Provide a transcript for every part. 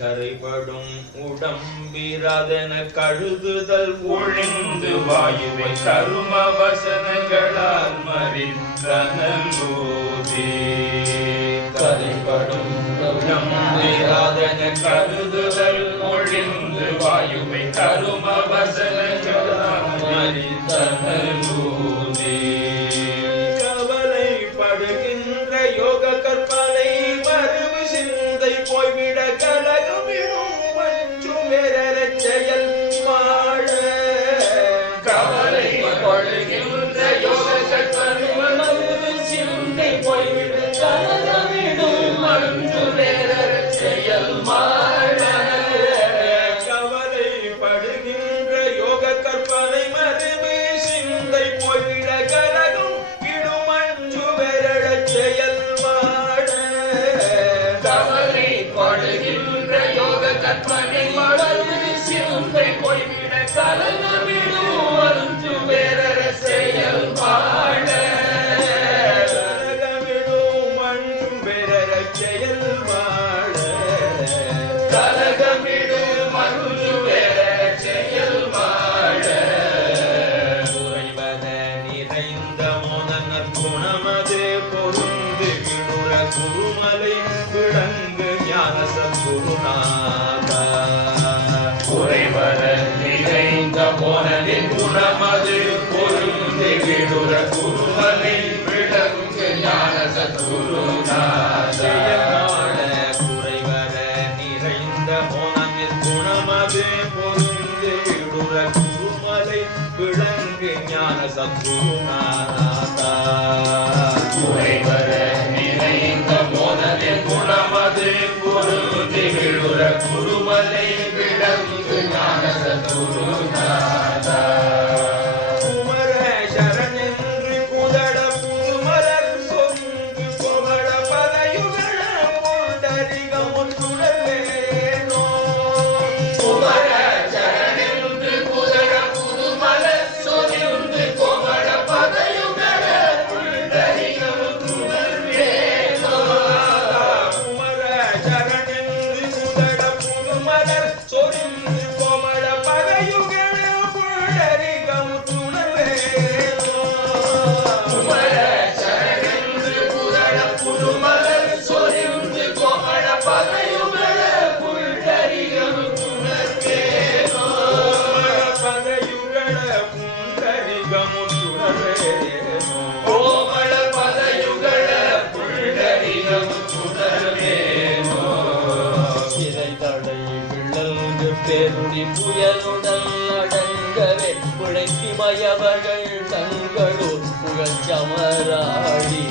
கரைபடும் உடம்பிராதன கழுகுதல் ஒழிந்து வாயுவை கரும வசனங்களால் மறித்தனலோதே. கரைபடும் உடம்பிராதன கழுகுதல் ஒழிந்து வாயுவை கரும வசனங்களால் மறித்தனலோதே. கவலைப்படுகின்ற யோக கற்பனை மறுவு சிந்தை போய்விட கலகமிடும் மஞ்சுமெரச் செயல் மாட. கவலைப்படுகின்ற யோக கற்பனை மறுவு சிந்தை போய்விட கலகமிடும் மஞ்சுமெரச் செயல் மாட. கவலைப்படுகின்ற யோக கற்பனை மறுவு சிந்தை போய்விட கலகம் விடும் மஞ்சுமெரச் செயல் மாட. கவலைப்படுகின்ற யோக கற்பனை மறுவு சிந்தை போய்விட கலகமிடும் மஞ்சுமெரச் செயல் மாட. கலகமிடும் மஞ்சுமெரச் செயல் மாட. கலகமிடும் மஞ்சுமெரச் செயல் மாட. குறைவத நிறைந்த மோதனர் குணமது பொருந்து விடுற குருமலை விளங்கு ஞான சத்குருநாதா. குறைவத நிறைந்த மோதனின் குணமது பொருந்து விடுற குருமலை விளங்கு ஞான சத்குருநாதா. குறைவத நிறைந்த மோதனின் குணமது பொருந்து விடுற குருமலை விளங்கு ஞான சத்குருநாதா. குறைவர நிறைந்த மோதனின் குணமது பொருந்து விடுற குருமலை விளங்கு ஞான சத்குருநாதா. குமர சரணென்று குதட புதுமலர் சொங்கு கோமள பதயுகழ புண்டரிகமுற்றுடவேனோ. குமர சரணென்று குதட புதுமலர் சொங்கு கோமள பதயுகழ புண்டரிகமுற்றுடவேனோ. குமர சரணென்று குதட புதுமலர் சொரிந்து கோமள பதயுகழ புண்டரிகமுற்றுடவேனோ. குமர சரணென்று குதட புதுமலர் சொரிந்து கோமள பதயுகழ புண்டரிகமுற்றுடவேனோ. பதயுகழ புண்டரிகமுற்றுடவேனோ. கோமள பதயுகழ புண்டரிகமுற்றுடவேனோ. சிறை தடை விளங்கு பெருடி புயலுடன் அடங்கவே புழைத்தி மயவர்கள் தங்களூர் புகழ்ச்சமராடி.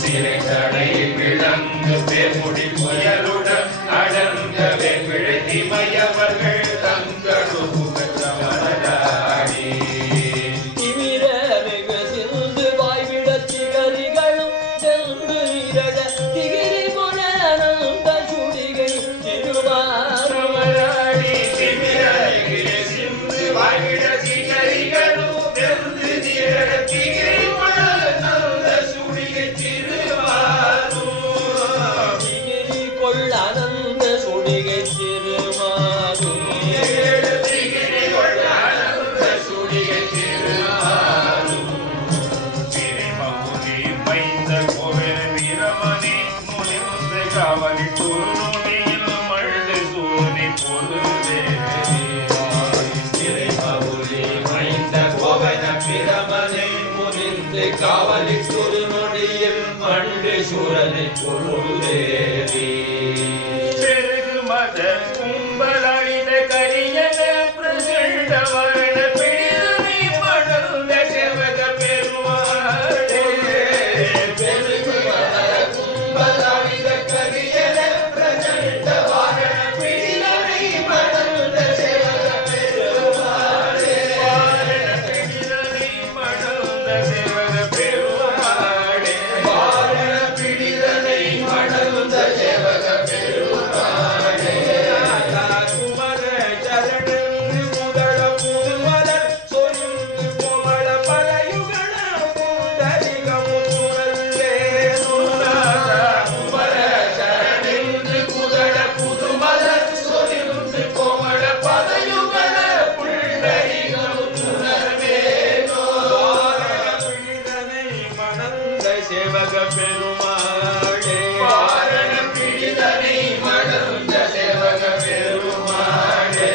சிறை தடை விளங்கு பெருடி புயலுடன் அடங்கவே புழைத்தி மயவர்கள் தங்களூர் புகழ்ச்சமராடி. திமிர மிகு சிந்து வாய்விட சிகரிகளும் சென்று இரட திகிரி புலனந்த சுடிகை திருவாரமராடி. திமிர மிகு சிந்து வாய்விட சிகரிகளும் சென்று இரட திகிரி புலனந்த சுடிகை திருவாரூர். திகிரி கொள்ள அனந்த சுடிகை திருவாரூர். திகிரி கொள்ள அனந்த சுடிகை திருவாரூர். திரைமகுதி மைந்த கோவில் வீரமணி முனிந்த காவலி குருநுனியில் மழை சூனி பொருளே. திரைமகுதி மைந்த கோவன வீரமணி முனிந்த காவலி குருநுனியில் மழை சூரனை பொருளேரி. பெருகு மத கும்பலழித கரியன பிரசண்ட வர்ண பிடிதனை படர்ந்த செவக பெருமாளே. பெருகு மத கும்பலழித கரியன பிரசண்ட வர்ண பிடிதனை படர்ந்த செவக பெருமாளே. பிடிதனை படர்ந்த செவக பெருமாளே. பிடிதனை படர்ந்த செவக பெருமாளே. குமர சரணென்று முதல பெருமாளே வாரண பிடிதனை மணந்த சேவக பெருமாளே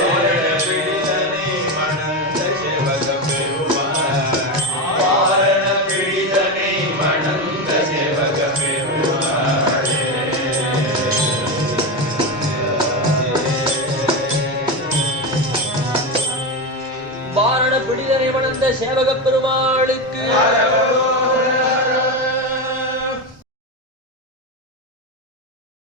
வாரண பிடிதனை மணந்த சேவக பெருமாள் வாரண பிடிதனை மணந்த சேவக பெருமாளே வாரண பிடிதனை மணந்த சேவக பெருமாளுக்கு